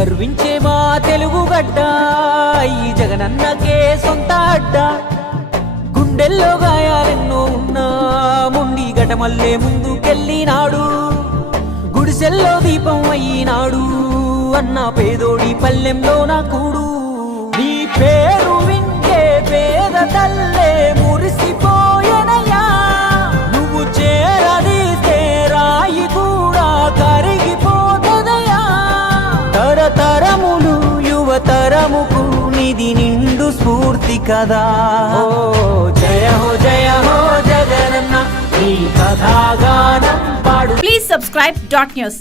గర్వించే మా తెలుగు గడ్డ ఈ జగనన్నకే సొంత అడ్డ గుండెల్లో గాయాలెన్నో ఉన్నా ముండి గటమల్లే ముందుకెళ్ళినాడు గుడిసెల్లో దీపం అయినాడు అన్న పేదోడి పల్లెంలో నా కూడు నీ పేరు వింటే పేద తల్లే మురిసిపోయనయ్యా నువ్వు చేరదీస్తే రాయి కూడా కరిగిపోతదయ్యా తరతరములు యువతరముకు నిధి నిండు స్ఫూర్తి కదా ఓ జయ హో జగనన్న ఈ కథాగానం పాడు. Please subscribe .news.